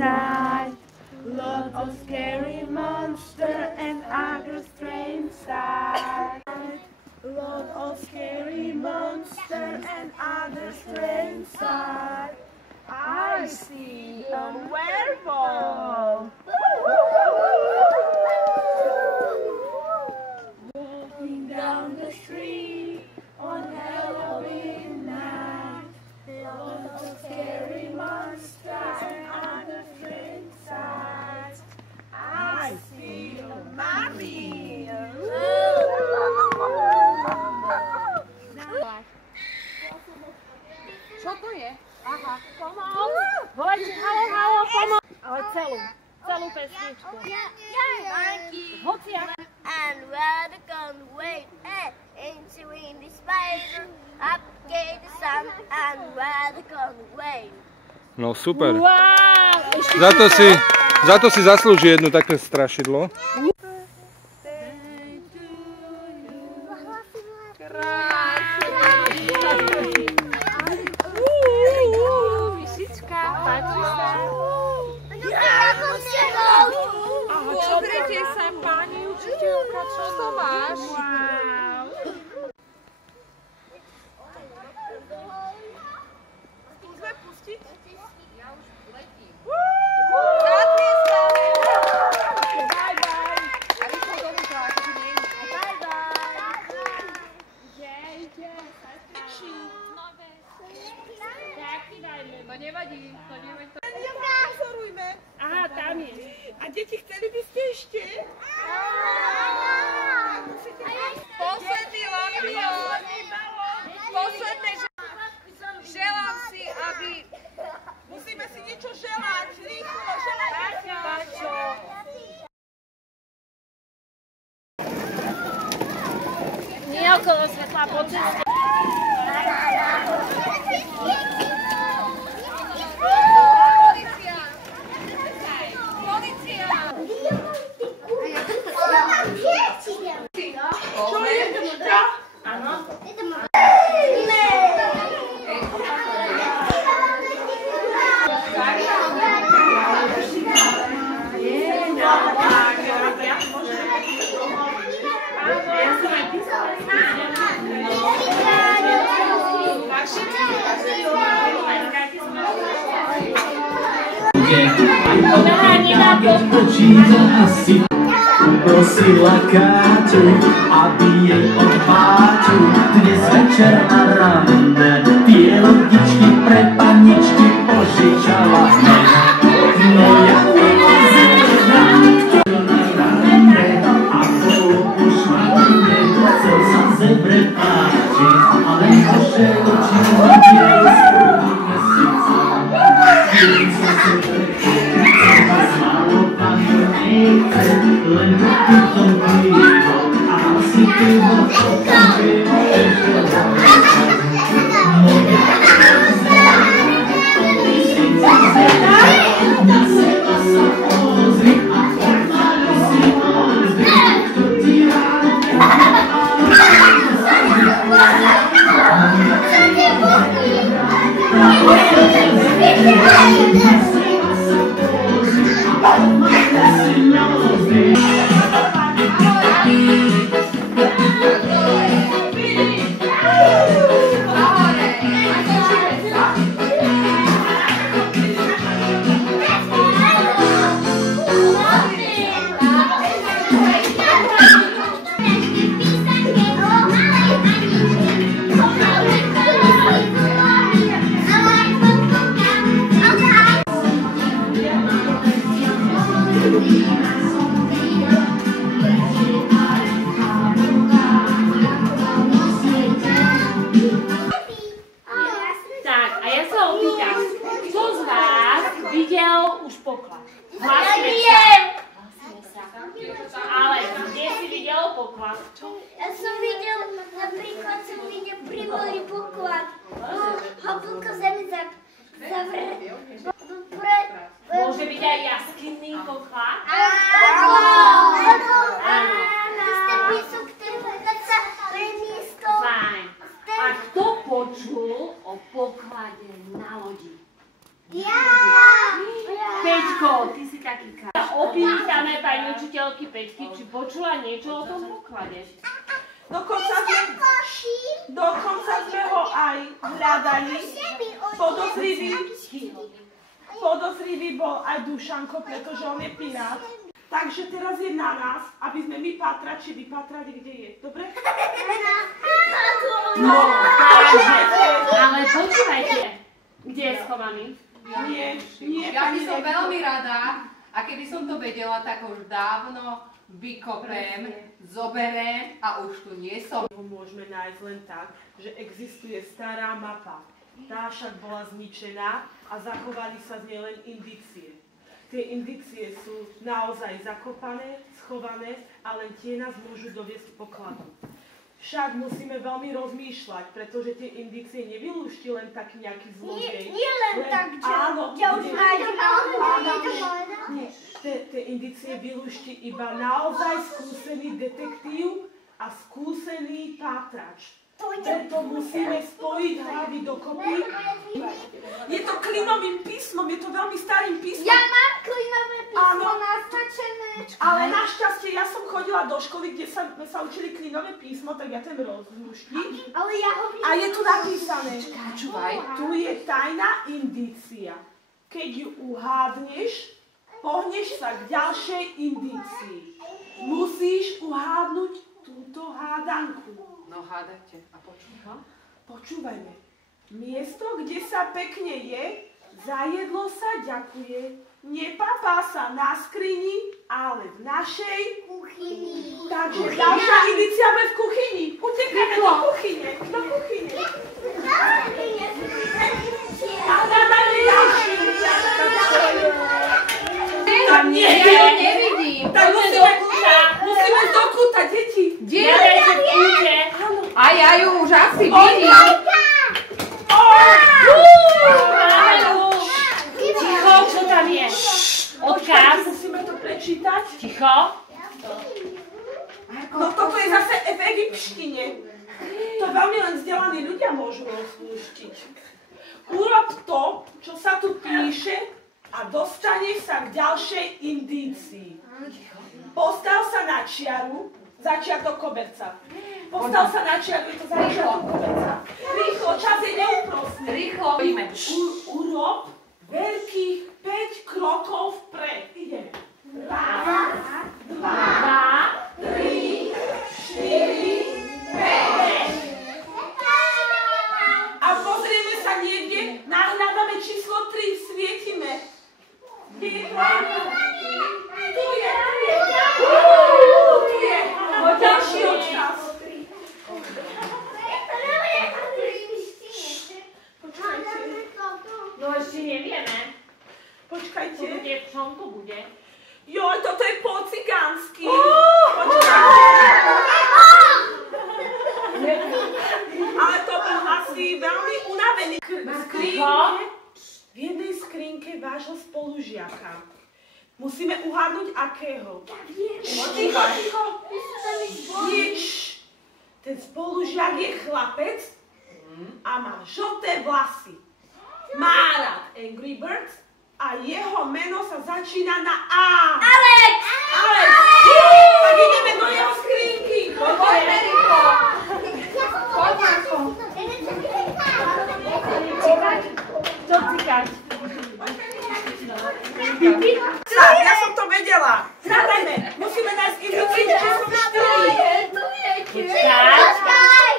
night. Lots of scary monsters and other strange sights. Lot of scary monsters and other strange sights. I see a werewolf. Walking down the street on Halloween night. Lots of scary monsters and other strange sights. I see a mummy. Čo to je? Aha, pomal. Volajte, halo, pomal. Ale celú pesničku. Hociak. And where the gun wait, into windy spider, up gave the sun, and where the gun wait. No super. Wow, Za to si zaslúži jednu také strašidlo. Pozrite sa, pani učiteľka, čo to máš? Skúsme pustiť? Ja už letím. Zatlieskame! Bye bye. A rýchlo dovnútra, akože nie je. Bye bye. Ide. To nevadí, to nevadí. Pozorujme. Aha, tam je. A deti, chceli by ste ešte? Posledný lockdown. Posledné želám si, aby... Musíme si niečo želať. Rýchlo, želať. Pačo. Nie okolo svetla, po ceste. Prosila Káťu, aby jej odpáču dnes večer na rande tie lodičky pre paničky požičala hneď. No ja nezvedám, kto na rande a po švárne chcel sa zebre páčiť, ale naše oči videl z prvým mesícom. Keď sa zebre chcel zmálo pani nechce, len to tom pivo a si pivo pokaže ešte moje to tisíce na seba sa pozri a pomaly si pozri, kto ti Môže byť aj jaskinný poklad? Fajn. A kto počul o poklade na lodi? Ja! 5 taký opýtané pani učiteľky Peťky, či počula niečo o tom poklade. Dokonca sme ho aj hľadali. Podozrivý bol aj Dušanko, pretože on je pirát. Takže teraz je na nás, aby sme my vypatrali, kde je. Dobre? No, ale počúvajte, kde je schovaný? Nie, Ja by som veľmi rada, a keby som to vedela, tak už dávno vykopem, zoberiem a už tu nie som. Môžeme nájsť len tak, že existuje stará mapa. Tá však bola zničená a zachovali sa z nej len indície. Tie indície sú naozaj zakopané, schované a len tie nás môžu doviesť k pokladu. Však musíme veľmi rozmýšľať, pretože tie indície nevylúšti len taký nejaký zlodej. Nie len tak, že už nájdem tie indície vylúšti iba naozaj skúsený detektív a skúsený pátrač. Preto musíme spojiť hlavy dokopy. Je to klinovým písmom, je to veľmi starým písmom. Ja mám klinové písmo naznačené. Ale našťastie ja som chodila do školy, kde sme sa učili klinové písmo, tak ja ten rozluštím. Ale ja ho vidím. A je tu napísané, Počúvaj. tu je tajná indícia. Keď ju uhádneš, pohneš sa k ďalšej indícii. Musíš uhádnuť túto hádanku. No hádajte a počúvaj. Počúvajme. Miesto, kde sa pekne je, za jedlo sa ďakuje. Nepapá sa na skrini, ale v našej kuchyni. Takže ďalšia indícia bude v kuchyni. Utekajme do kuchyne. Do kuchyne. A dáme ďalšiu. Tam nie, ja ho nevidím. Tak musíme do kúta, deti. Kde? A ja ju už asi vidím. Ticho, čo tam je? Odkaz? Musíme to prečítať. Ticho. No toto je zase v egyptštine. To veľmi len vzdelaní ľudia môžu rozluštiť. Urob to, čo sa tu píše a dostaneš sa k ďalšej indícii. Postav sa na čiaru, začiatok koberca. Postav sa na čiaru, je to začiatok koberca. Rýchlo, čas je neúprosný. Rýchlo, ideme. Urob veľkých 5 krokov vpred. Ideme. 2, 3, 4, 5. A pozrieme sa niekde, nahľadáme číslo 3, svietime. Kde je plán? Tu je. Tu je. Ďalší odčas. Počkajte. No ešte nevieme. Počkajte. V čom to bude? Joj, toto je po cigánsky. Ale to bol asi veľmi unavený. V jednej skrinke vášho spolužiaka. Musíme uhádnuť akého. Ticho. Nič. Ten spolužiak je chlapec a má žlté vlasy. Má rád Angry Birds a jeho meno sa začína na A. Alex! Tak ideme do jeho skrinky. Poďme rýchlo. Poď, Marko. Čo cikať? Ja som to vedela. Hľadajme. Musíme nájsť indíciu číslo 4. Počkaj.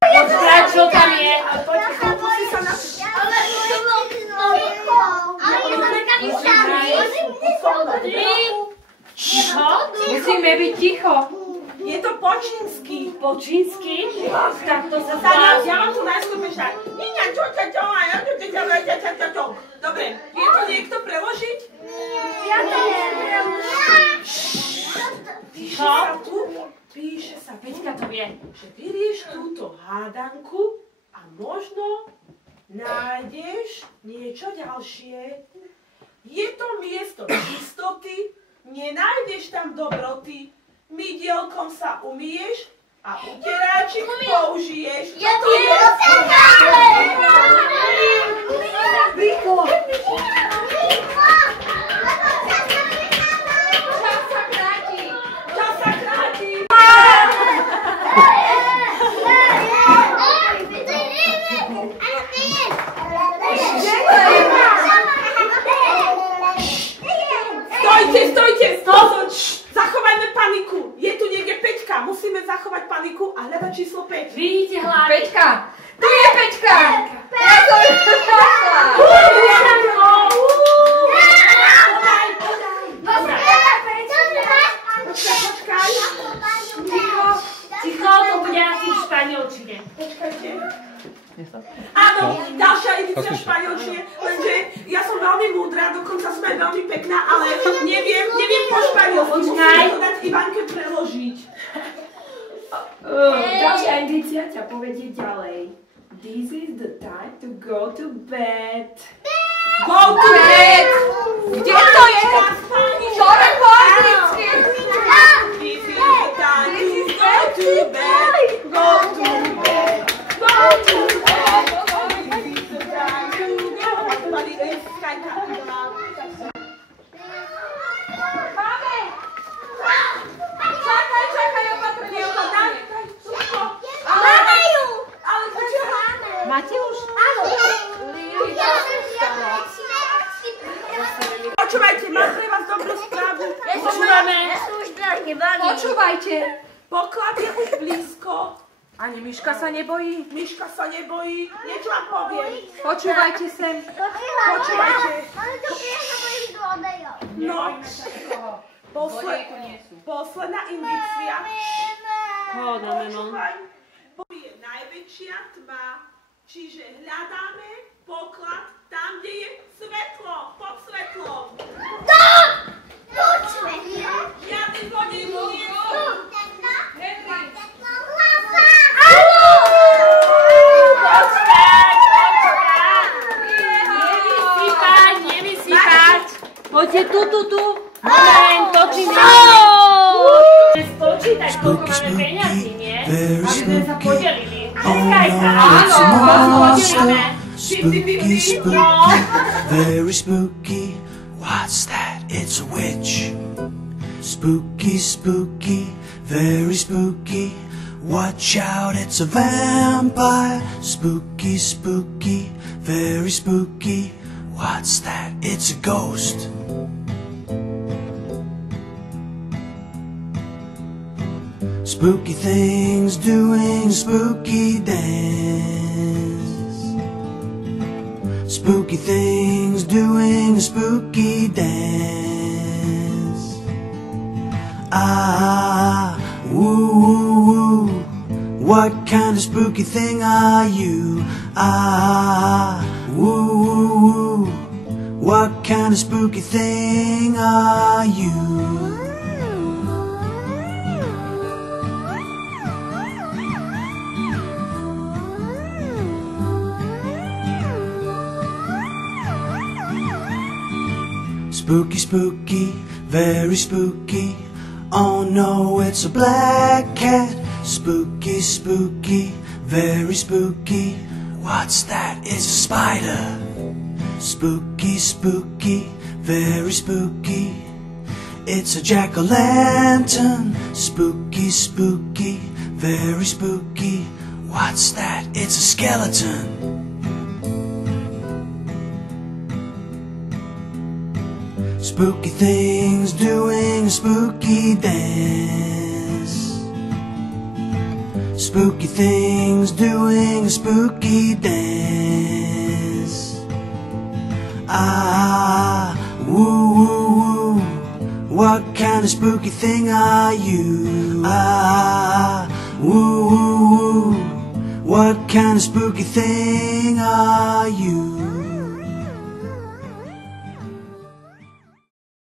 Počkaj, čo tam je? Musí sa na... Ticho. Musíme byť ticho. Je to po čínsky. Po čínsky? Tak to sa Ja zdá. mám tu najskôr pešať. Dobre, vie to niekto preložiť? Ticho. Píše sa tu, Peťka to vie. že vyrieš túto hádanku a možno nájdeš niečo ďalšie. Je to miesto čistoty, nenájdeš tam dobroty, mydielkom sa umyješ A uteráčik použiješ. Ja Toto je... Rýchlo. Čas sa kráti. Stojte! Zachovajme paniku. Je tu niekde Peťka. Musíme zachovať paniku a hľadať číslo 5. Vidíte hlavy. Peťka! Tu je Peťka! Počkaj. Ticho, to bude asi v španielčine. Počkajte. Áno, ďalšia edícia v španielčine, lenže ja som veľmi múdra, dokonca som aj veľmi pekná, ale neviem po španielsku. Musím to dať Ivanke preložiť. Ďalšia edícia ťa povedie ďalej. This is the time to go to bed. Go to bed! Kde to je? Ktoré po anglicky? This is the time to go to bed. Go to bed. Go to bed. This is the time to go. Mali Skajka. Čakaj, opatrne. Daj, suško. Ale prečo? Máte už? Áno. Počúvajte, mám pre vás dobrú správu. Počúvajte. Poklad je už blízko. Ani Miška sa nebojí. Myška sa nebojí. Niečo vám poviem. Počúvajte sem. Počúvajte. No, Vodiek tu nie sú. posledná indícia. Počúvaj. Je najväčšia tma, čiže hľadáme poklad tam, kde je svetlo, pod svetlom. Žiadny zlodej tu nie sú. Nevysypať. Poďte tu. Moment, točíme. Spočítať, koľko máme peňazí, nie? Aby sme sa podelili. Všetkaj sa. Áno, podelíme. Spooky, spooky, very spooky. What's that? It's a witch. Spooky, spooky, very spooky. Watch out, it's a vampire. Spooky, spooky, very spooky. What's that? It's a ghost. Spooky things doing spooky dance. Spooky things doing a spooky dance. Ah, woo, woo, woo. What kind of spooky thing are you? Ah, woo, woo, woo. What kind of spooky thing are you? Spooky, spooky, very spooky. Oh no, it's a black cat. Spooky, spooky, very spooky. What's that? It's a spider. Spooky, spooky, very spooky. It's a jack-o'-lantern. Spooky, spooky, very spooky. What's that? It's a skeleton. Spooky things doing a spooky dance. Spooky things doing a spooky dance. Ah, woo, woo, woo. What kind of spooky thing are you? Ah, woo, woo, woo. What kind of spooky thing are you?